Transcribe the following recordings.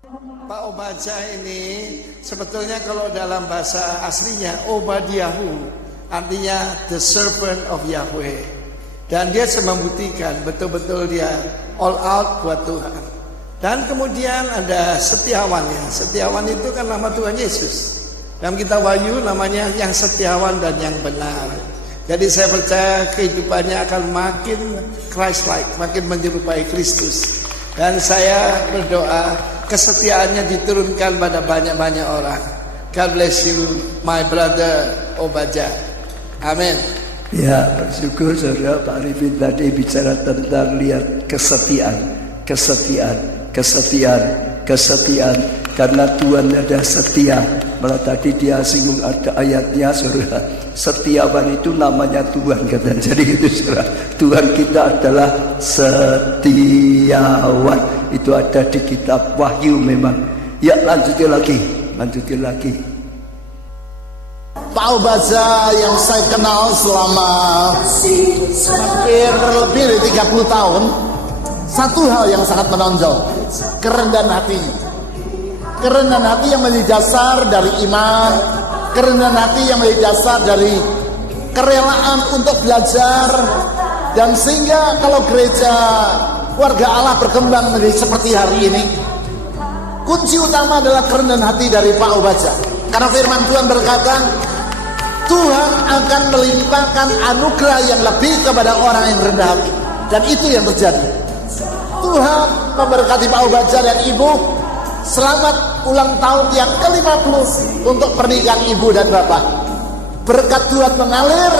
Pak Obaja ini sebetulnya kalau dalam bahasa aslinya Obadiyahu, artinya the servant of Yahweh. Dan dia membuktikan betul-betul dia all out buat Tuhan. Dan kemudian ada setiawannya. Setiawan itu kan nama Tuhan Yesus. Dalam kitab Wahyu namanya yang setiawan dan yang benar. Jadi saya percaya kehidupannya akan makin Christ-like, makin menyerupai Kristus. Dan saya berdoa kesetiaannya diturunkan pada banyak-banyak orang. God bless you, my brother Obaja. Amin. Ya, bersyukur saudara Pak Arifin tadi bicara tentang lihat kesetiaan. Karena Tuhan ada setia. Malah tadi dia singgung ada ayatnya saudara. Setiawan itu namanya Tuhan kata. Jadi itu saudara. Tuhan kita adalah setiawan. Itu ada di kitab Wahyu memang. Ya, lanjutin lagi. Pak Obaja yang saya kenal selama hampir lebih dari 30 tahun, satu hal yang sangat menonjol, kerendahan hati. Kerendahan hati yang menjadi dasar dari iman, kerendahan hati yang menjadi dasar dari kerelaan untuk belajar, dan sehingga kalau gereja warga Allah berkembang menjadi seperti hari ini, kunci utama adalah kerendahan hati dari Pak Obaja. Karena firman Tuhan berkata, Tuhan akan melimpahkan anugerah yang lebih kepada orang yang rendah hati. Dan itu yang terjadi. Tuhan memberkati Pak Obaja dan Ibu. Selamat ulang tahun yang ke-50 untuk pernikahan Ibu dan Bapak. Berkat Tuhan mengalir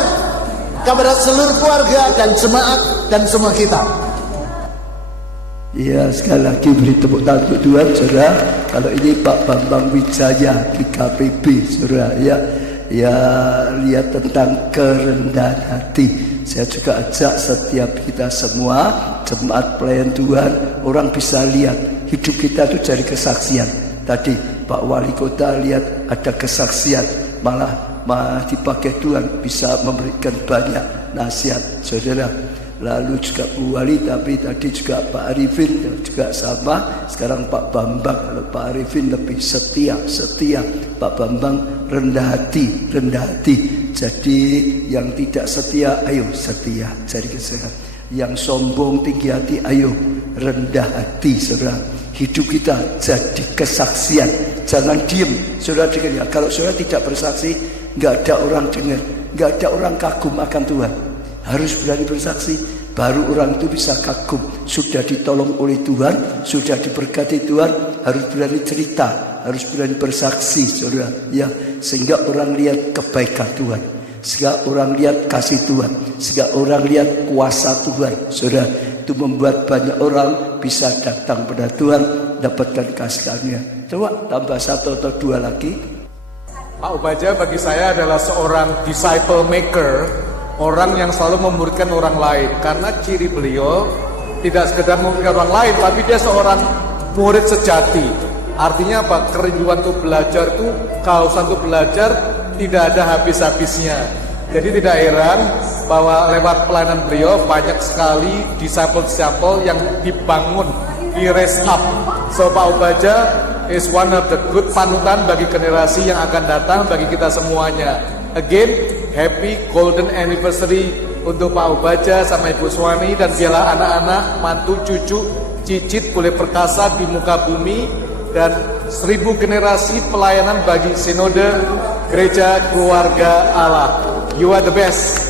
kepada seluruh keluarga dan jemaat dan semua kita. Ya, sekali lagi beri tepuk tangan untuk Tuhan saudara. Kalau ini Pak Bambang Wijaya GKPB saudara, ya lihat tentang kerendahan hati. Saya juga ajak setiap kita semua jemaat pelayan Tuhan, orang bisa lihat hidup kita itu dari kesaksian. Tadi Pak Wali Kota lihat ada kesaksian, malah dipakai Tuhan bisa memberikan banyak nasihat saudara. Lalu juga Bu Wali, tapi tadi juga Pak Arifin juga sama. Sekarang Pak Bambang. Kalau Pak Arifin lebih setia. Pak Bambang rendah hati. Jadi yang tidak setia, ayo setia. Jadi kesehatan. Yang sombong tinggi hati, ayo rendah hati saudara. Hidup kita jadi kesaksian. Jangan diem saudara dengar ya. Kalau saudara tidak bersaksi, nggak ada orang dengar, nggak ada orang kagum akan Tuhan. Harus berani bersaksi, baru orang itu bisa kagum. Sudah ditolong oleh Tuhan, sudah diberkati Tuhan, harus berani cerita, harus berani bersaksi saudara ya, sehingga orang lihat kebaikan Tuhan, sehingga orang lihat kasih Tuhan, sehingga orang lihat kuasa Tuhan saudara. Itu membuat banyak orang bisa datang pada Tuhan, dapatkan kasih-Nya. Coba tambah satu atau dua lagi. Pak Obaja bagi saya adalah seorang disciple maker, orang yang selalu memuridkan orang lain. Karena ciri beliau tidak sekedar memuridkan orang lain, tapi dia seorang murid sejati. Artinya apa? Kerinduan untuk belajar itu, kehausan untuk belajar tidak ada habis-habisnya. Jadi tidak heran bahwa lewat pelayanan beliau banyak sekali disciple-disciple yang dibangun, di-raise up. So Pak Obaja is one of the good panutan bagi generasi yang akan datang, bagi kita semuanya. Again, happy golden anniversary untuk Pak Obaja sama Ibu Suwani, dan biarlah anak-anak, mantu, cucu, cicit boleh perkasa di muka bumi, dan 1000 generasi pelayanan bagi Sinode Gereja Keluarga Allah. You are the best.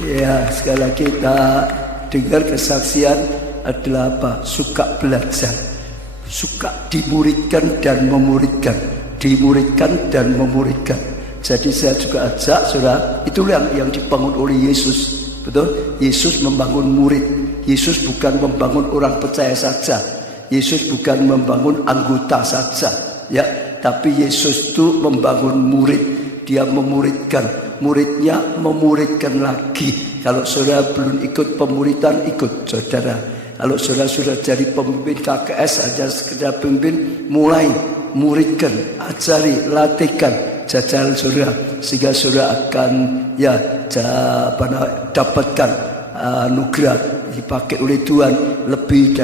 Ya, sekali lagi kita dengar kesaksian adalah apa? Suka belajar, suka dimuridkan dan memuridkan, Jadi saya juga ajak saudara, itulah yang dibangun oleh Yesus. Betul? Yesus membangun murid. Yesus bukan membangun orang percaya saja. Yesus bukan membangun anggota saja, ya, tapi Yesus itu membangun murid. Dia memuridkan, muridnya memuridkan lagi. Kalau saudara belum ikut pemuridan, ikut saudara. Kalau saudara sudah jadi pemimpin KKS aja sekedar pemimpin, mulai muridkan, ajari, latihkan jajaran saudara, sehingga saudara akan dapatkan anugerah dipakai oleh Tuhan lebih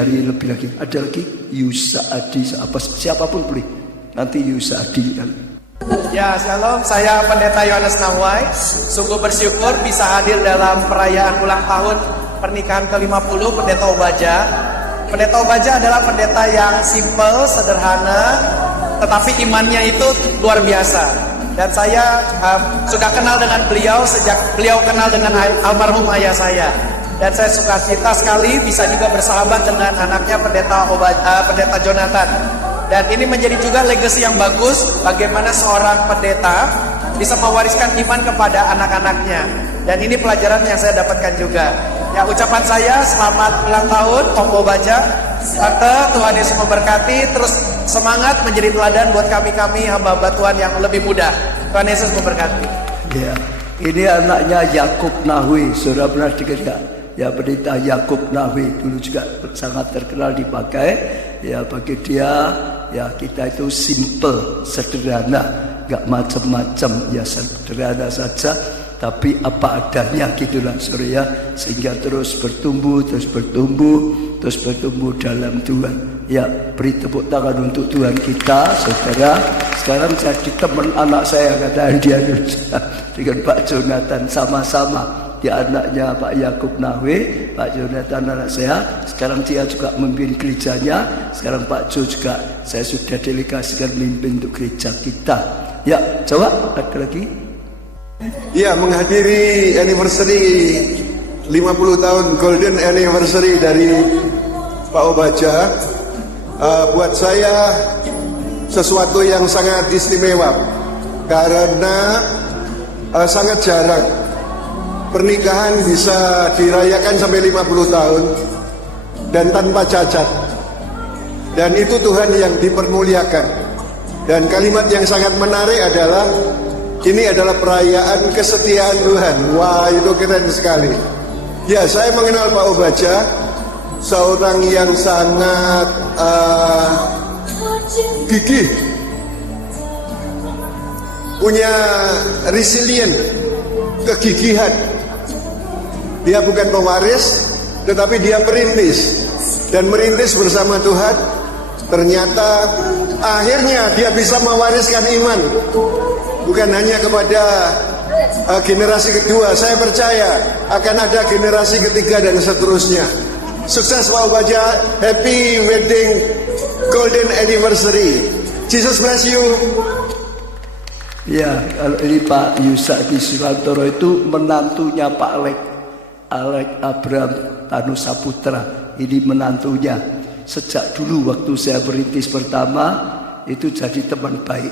lagi. Ada lagi? Yusa Adi, apa siapapun boleh. Nanti Yusa Adi kan. Ya, shalom. Saya Pendeta Yohanes Nawai. Sungguh bersyukur bisa hadir dalam perayaan ulang tahun pernikahan ke-50 Pendeta Obaja. Pendeta Obaja adalah pendeta yang simple, sederhana, tetapi imannya itu luar biasa. Dan saya sudah kenal dengan beliau sejak beliau kenal dengan almarhum ayah saya. Dan saya suka cita sekali bisa juga bersahabat dengan anaknya Pendeta Jonathan. Dan ini menjadi juga legacy yang bagus bagaimana seorang pendeta bisa mewariskan iman kepada anak-anaknya. Dan ini pelajaran yang saya dapatkan juga. Ya, ucapan saya selamat ulang tahun Om Obaja. Tante, Tuhan Yesus memberkati. Terus semangat menjadi teladan buat kami-kami hamba-hamba Tuhan yang lebih muda. Tuhan Yesus memberkati. Ya, ini anaknya Yakub Nahwi, saudara pernah dengar ya? Ya, pendeta Yakub Nahwi dulu juga sangat terkenal dipakai. Ya, bagi dia, ya kita itu simple, sederhana, nggak macam-macam, ya sederhana saja, tapi apa adanya gitulah saudara ya, sehingga terus bertumbuh dalam Tuhan. Ya, beri tepuk tangan untuk Tuhan kita, saudara. Sekarang jadi teman anak saya, kata dia dengan Pak Jonathan sama-sama. Dia anaknya Pak Yakub Nahwi, Pak Jonathan anak saya. Sekarang dia juga memimpin gerejanya. Sekarang Pak Jo juga saya sudah delegasikan memimpin untuk gereja kita. Ya, coba ada lagi. Ya, menghadiri anniversary 50 tahun golden anniversary dari Pak Obaja, buat saya sesuatu yang sangat istimewa karena sangat jarang pernikahan bisa dirayakan sampai 50 tahun dan tanpa cacat, dan itu Tuhan yang dipermuliakan. Dan kalimat yang sangat menarik adalah ini adalah perayaan kesetiaan Tuhan. Wah, itu keren sekali. Ya, saya mengenal Pak Obaja, seorang yang sangat gigih, punya resilient, kegigihan. Dia bukan pewaris, tetapi dia perintis, dan merintis bersama Tuhan. Ternyata akhirnya dia bisa mewariskan iman, bukan hanya kepada generasi kedua. Saya percaya akan ada generasi ketiga dan seterusnya. Sukses Pak Obaja, happy wedding golden anniversary. Jesus bless you. Ya, kalau ini Pak Yusa di Surantoro itu menantunya Pak Alek Abraham Tanu Saputra. Ini menantunya. Sejak dulu waktu saya berintis pertama itu jadi teman baik.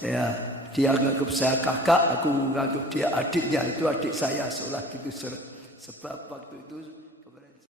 Dia nganggap saya kakak, aku nganggap dia adiknya. Itu adik saya, seolah gitu. Sebab waktu itu